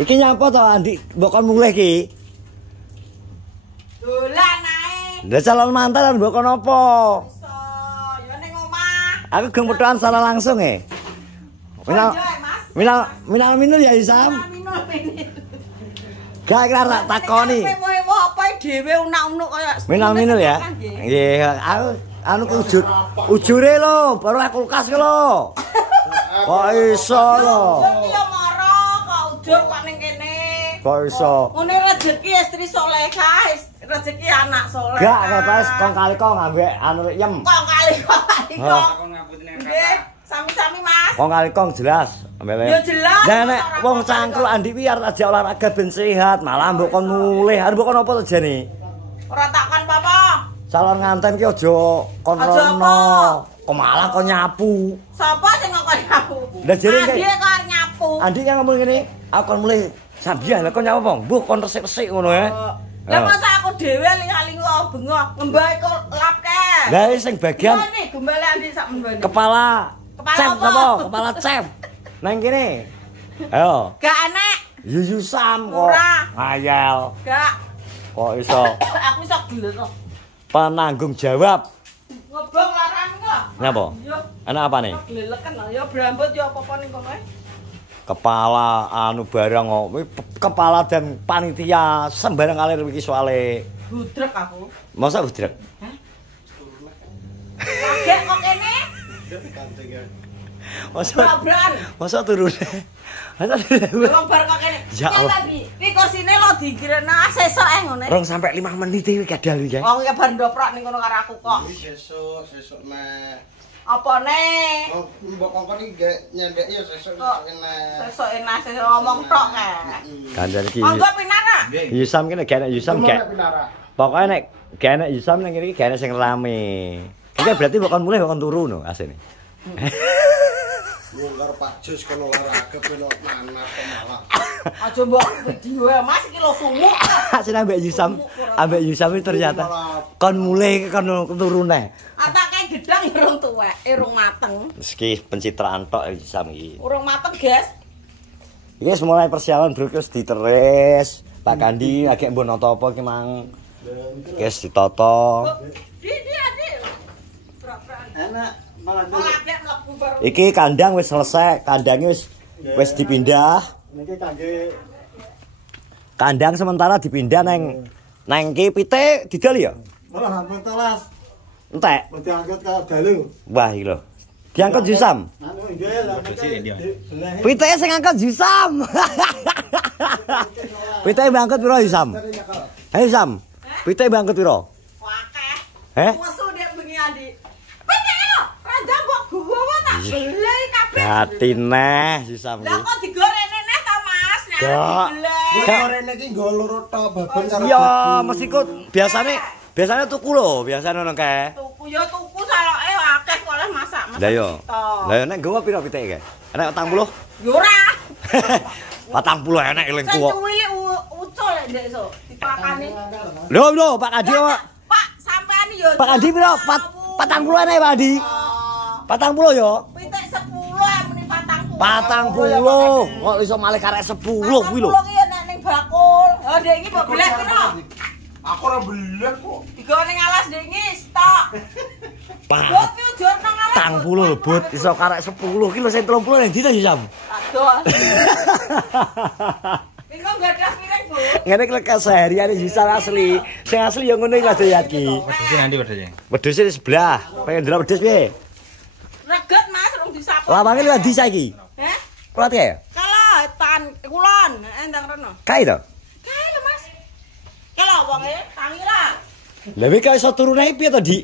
Iki nyapa to Andi? Mbok kon mulih iki. Dolan ae. Lah calon mantan mbok kon apa? Iso, ya ning omah. Aku geng petuan salah langsung e. Minal minul ya Isam. Minul. Gak kira tak takoni. Apa dhewe unak-unuk kaya. Minal ya. Nggih, aku anu ujure lho, baru kulkas ki lho. Kok iso lho. Ya mara kok ujur kok ning kene. Kok iso. Ngene rezeki istri solehah, rezeki anak soleh. Gak kepes kong kali kong ambek anu yem. Kong kali kong. Nggih, sami-sami Mas. Kong kali kong jelas. Ya jelas. Lah nek wong cangkruk Andi wi arep ajak olahraga ben sehat, malah mbok kon mulih. Arep mbok kon apa to jane? Ora takon apa-apa. Calon nganten ki aja kon rono. Kok malah kon nyapu. Sapa sing ngokon nyapu? Lah jare Andi kok arep nyapu. Andi kan ngomong ngene, aku kon mulih sambian lah kon nyapu wong. Mbuh kon resik-resik ngono ya. Lah masa aku dhewe ling-ling kok bengok, ngembah kok lapke. Lah sing bagian iki gembale Andi sak mbane. Kepala chef apa? Kepala chef. Nang kene. Ayo. Gak enek. Yuyusam kok. Ngayal. Gak. Kok iso? Aku iso gelet kok. Penanggung jawab. Ngobong larang kok. Napa? Enak apa nih? Gleleken ya brambut ya apa-apa ning kono ae. Kepala anu barang kok. Kepala dan panitia sembarang alir iki soalé. Budrek aku. Masa budrek? Hah? Kaget kok kene? Masa turun. Masa turun. Wong bar kok kene. Ya Allah. Iki kursine lo dikirena sesuk ngene. 2 sampai 5 menit iki kadal iki. Wong ya bar ndoprok ning kono karo aku kok. Sesuk nek. Apa nek? Oh, mbok kongkon iki nyendek ya sesuk enak. Sesuk enak sesuk ngomong tok kae. Kandhane iki. Monggo pinara. Yusam kene gak enak Yusam gak. Pokoke nek gak enak Yusam nang kene iki gak enak sing rame. Iki berarti bakon mulih bakon turu no asine. Wong karo Pak Jos kono olahraga peno manas kok malah. Aja mbok video Mas iki lho sumuk. Sing ambek Yusam ternyata kon mulih kon turu neh. Atake gedang urung tuwek, urung mateng. Meski pencitraan tok Yusam iki. Urung mateng, Guys. Iki wis mulai persiapan bro wis diteris. Pak Kandi agek mbok nata apa ki mang. Wis ditata. Di adik. Enak malah Iki kandang wis selesai, kandangnya wis dipindah. niki kangge Kandang sementara dipindah neng ki pite didol ya? ora ampun telas. Entek. Mesti angkat ke dalu. Wah iki lho. Diangkat Jusam. Anu nggih lha Pite sing angkat Jusam. Pite bangkut piro Jusam? Hei Jusam. Pite bangkut piro? Akeh. Musuh dia bengi Andi. Pite lho, raja mbok gowo tak beli kabeh. Dadi neh Jusam Lah iki. kok digorene neh ta Mas? Nek Gak. dibeli. gorene iki nggo loro tok babon karo. Iya, mesti kok biasanya tuku lho, biasane ngono kae. Tuku ya tuku saloke akeh kok oleh masak. Lah yo. Lah yo nek nggowo piro pitike kae? Enek 40? Yo ora. 40 enek eling Sing kok. cuwili ucul ndek iso dipakani. Lho, Pak Adi. Pak, sampean yo. Pak Adi piro? 40 enek Pak Adi. 40 yo. Pitik 10 muni 40. 40. Kok iso malih karek 10 kuwi lho. 40 ki nek ning bakul. Ha ndek iki mbok golek piro? Aku ora belek kok. Digone ning alas ndek iki stok. Pak. Bot ki ujur nang alas. 40 lho, Bud. Iso karek 10 ki lho sing 30 ning ndi to, Sam? Aduh. Engko gadah piring, Bu. Ngene iki lek seharian Yusam asli. Sing asli ya ngono iki Mas Yaki. Wedhuse nanti wedhuse. Wedhuse di sebelah. Pengen ndelok wedhus piye? Reget Mas rung disapu. Lawange lho ndi saiki? Heh? Kuat ya? Kalau tan kulon endang reno. Kae to? Kae lho Mas. Kalau wonge tangi lah. Lah iki kok iso turune piye to, Dik?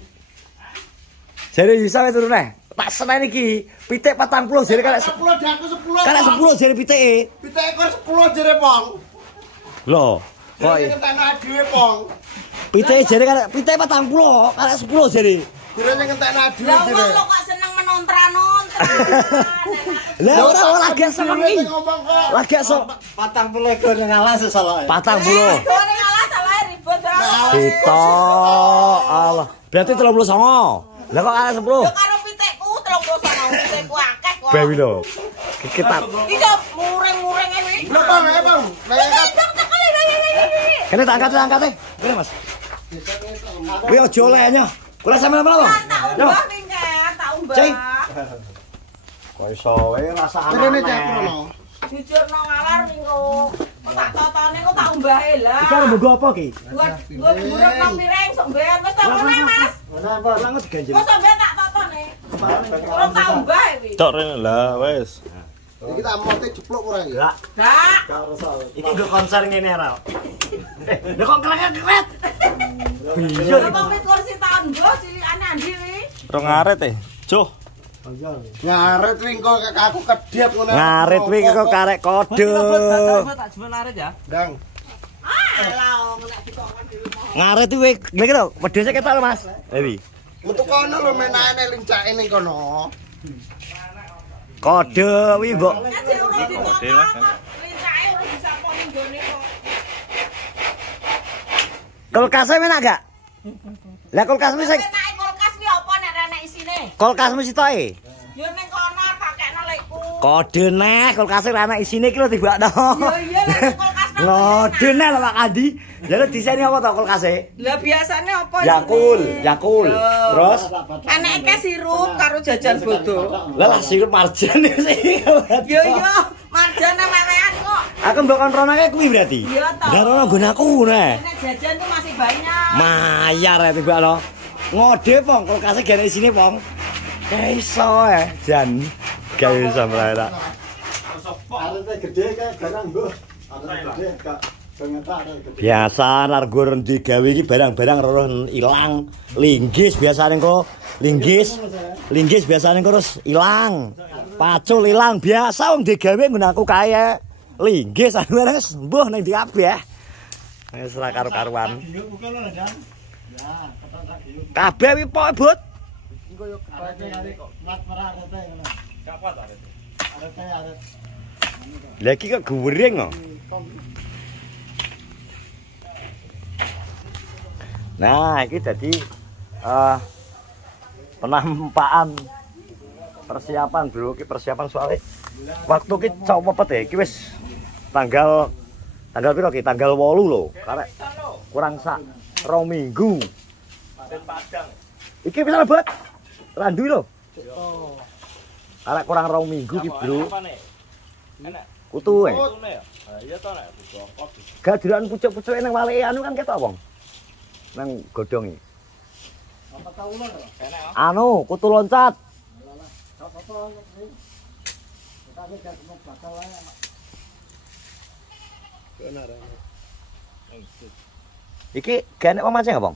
Jare Yusam turun neh. Tak senen iki, pitik 40 jare karek 10 diaku 10. karek 10 jare pitike. Pitik ekor 10 jere pong. Lho, kok Jere ngentekno dhewe pong. pitike jare karek pitik 40 karek 10 jare. Jere ngentekno dhewe Lah jere. wong lo kok seneng menontra-nontra. Lah ora lagi seneng iki. Ngomong kok. Lagi sok 40 ekor ning alas salah. 40. Gone ngalah salah ribut ya. Kita Allah. Berarti 39. Lah kok karek 10? Yo karo pitikku 39 pitikku akeh kok. Bawi lho. Kita. Iso muring-muring iki. Lho Bang, ya Bang. Kene tak angkat e. Kene Mas. Kuwi aja olehnya. Kula sampeyan apa, Bang? Tak umbah mingkem, tak umbah. Cing. Kok iso wae rasane. Rene cek krono. Jujur nang ngalar minggu. Kok tak totone kok tak umbahe lah. Iki arep nggo apa ki? Buat buruk nang piring sok mbean wis tak ngene Mas. Ora apa, ora ngerti ganjel. Kok sok mbean tak totone. Kurang tak umbah iki. Tok rene lah wis. Iki tak mote jeplok ora iki. Enggak. Dak. Iki nggo konser ngene ra. Lha kok keret-keret. Iya. Wong wis kursi tak nggo cilikane andi iki. Rong ngaret Joh. Ngaret kuwi engko aku kedhep ngono. Ngarit kuwi kok karek kode. Tak jual narik ya. Dang. Alah nek dikongkon di rumah. Ngarit kuwi lha kira wedhuse ketok lho Mas. Ewi. Metu kono lho menane lincake ning kono. Kode kuwi mbok Nek jek urung dikongkon. Rincake urung disaponi nggone kok. kulkasnya enak gak? Lah kulkasmu sing Enake kulkas kuwi apa nek renek isine? kulkasmu sitoke. Yo ning kono pakekno lekku. Kode neh kulkasnya ra enak isine iki lho tibakno. Yo iya nek kulkas nang. Ngode neh lho Pak Andi. Lah diseni apa to kulkasnya? Lah biasane apa Yakul, Yakul. Terus enake sirup karo jajan bodo. lah sirup marjan sih. Yo yo, marjan mewean kok. Aku mbok kontrolake kuwi berarti. Iya toh. Darono nggonaku neh. Nek jajan tuh masih banyak. Mayar ya tibakno. Ngode pong kulkasnya gene isine pong. Iso jan. Gawe sampeyan. Arete gede kae barang mbah. Arete gede gak pengetak arete. Biasa nargo rendi gawe iki barang-barang roh ilang, linggis biasane kok linggis. Linggis biasane kok terus ilang. Pacul ilang biasa wong digawe nggunaku kae. Linggis anu wis mbuh ning ndi kabeh. Wis ora karo-karuan. Kabeh wi pokoke but. Lah iki kok guwering kok. Nah, iki dadi penampakan persiapan dulu iki persiapan soalnya waktu ki cok mepet ya iki wis tanggal piro ki tanggal 8 lho karek kurang sak 2 minggu iki bisa lebet randu lho karek kurang 2 minggu ki bro kutu Iya to nek bongkok. gak diran pucuk-pucuke nang walike anu kan ketok wong nang godhong iki anu kutu loncat iki gak wong mancing apa?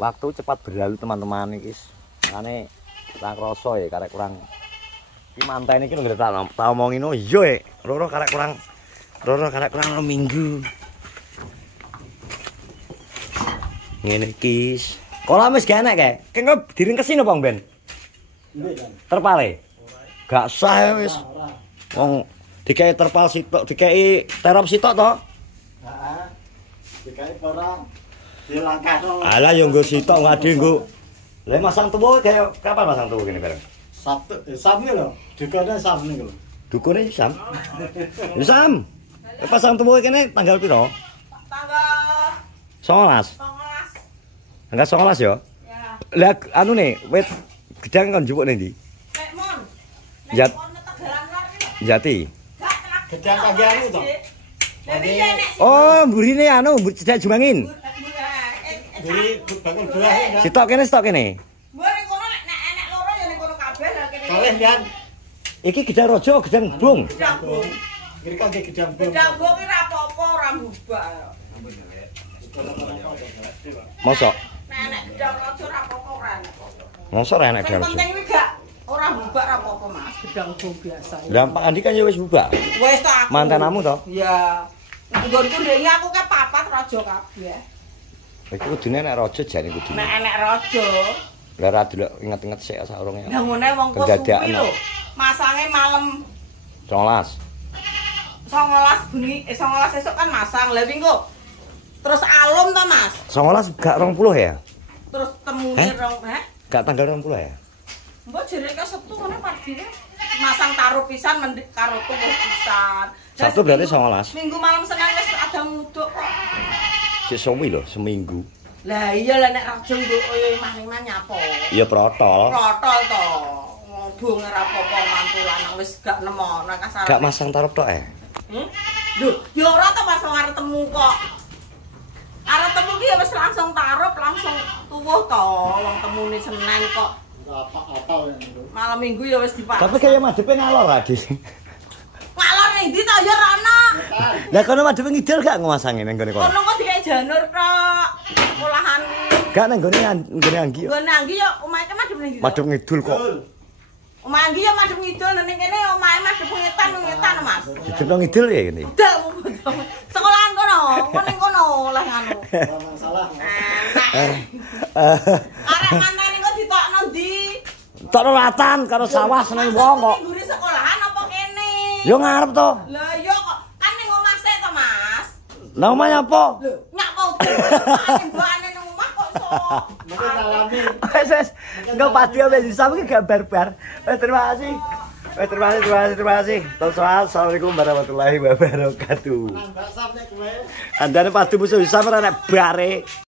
Waktu cepat berlalu teman-teman iki. Makane kurang krasa ya karek kurang iki manten iki nggak tak omongin oh iya roro karek kurang 2 minggu. Ngene iki. Kolam wis gak enak kae. Kengko diringkesi no Bang Ben? Terpale. Gak sah wis. Wong dikai terpal sitok, dikai terop sitok to? Heeh. Dikai barang dilangkahno. Alah yo nggo sitok ngade nggo. Lah masang tubuh kayak kapan masang tubuh gini bareng? Sabtu, Sabtu lho. Dukane Sabtu niku lho. Dukune Sam. Ya Sam. Pasang tubuh kene tanggal piro? Tanggal 19. 19. Tanggal 19 yo. Ya. Lah anu nih, wit gedang kon njupuk ning ndi? Nek mon. Ya. Nek mon netek dalan luar iki. Jati. Gak tenak. Gedang kaki anu to. Lah piye nek sih? Oh, mburine anu cedak jumangin. Beri bakul buah ya. Sitok kene. Mbok ning kono nek enek loro ya ning kono kabeh lah kene. Kalih Yan. Iki gedang raja, gedang bung. Gedang bung. Iki kan gedang bung. Gedang bung ki ra apa-apa ora mbubak. Mosok. Nek enek gedang raja ra apa-apa ora enek. Mosok ra enak Sing gedang penting raja. kuwi gak ora mbubak ra apa-apa Mas. Gedang bung biasa. Lah Pak Andi kan ya wis bubak. Wis to aku. Mantenamu to? Ya. Nggonku ndek aku ke papat raja kabeh. Iki kudune nek raja jane kudune. Nek enek raja. Lah ra delok inget-inget sik saurunge. Lah ngene wong kok Kedadakan, suwi lho. Masange malam 19. 19 bengi 19 esuk kan masang. Lah wingi terus alum to Mas. 19 gak 20 ya? Terus temune Heh? rong, heh. Gak tanggal 20 ya? Mbok jereke Sabtu ngene pagine. Masang taruh pisan mendik karo tuwuh pisan. Sabtu berarti 19. Minggu malam Senin wis ada nguduk kok. Sik suwi lho seminggu. Lah iya lah nek raja nggo maning-maning nyapa. Ya protol. Protol to. Ngobong ora apa-apa mantu lanang wis gak nemono kasaran. Gak masang tarup tok Lho, ya ora to pas arep temu kok. Arep temu ki wis langsung tarup, langsung tuwuh to. Wong temune Senin kok. Apa-apa yang itu. Malam Minggu ya wis dipakai. Tapi kaya madepe ngalor Adi. Ngalor ning ndi to ya ora ono. Lah kono madepe ngidul gak ngemasange nang gone kono? Kono kok dikai janur tok. Sekolahan iki. Gak nang gone Anggi. Nggon Anggi ya omahe ke madhep ning ndi? Madhep ngidul kok. Omahe Anggi ya madhep ngidul ning kene omahe madhep ngetan Mas. Didep ngidul ya ngene. Dak sekolahan kono, ning kono lah nganu. Ora masalah. Arek mantene kok ditokno ndi? Tok ratan karo sawah seneng wong kok. Ngguri sekolahan apa kene? Yo ngarep to. Lah iya kok kan ning omah sik to, Mas. Lah omah apa? Lho, nyapa udan mbane ning omah kok iso. Mungkin alami. Wes. Enggak pati wis bisa iki gak barbar. Terima kasih. Terima kasih. Assalamualaikum warahmatullahi wabarakatuh. Nang gak sampe kowe. Andane pasti musuh bisa ora nek bare.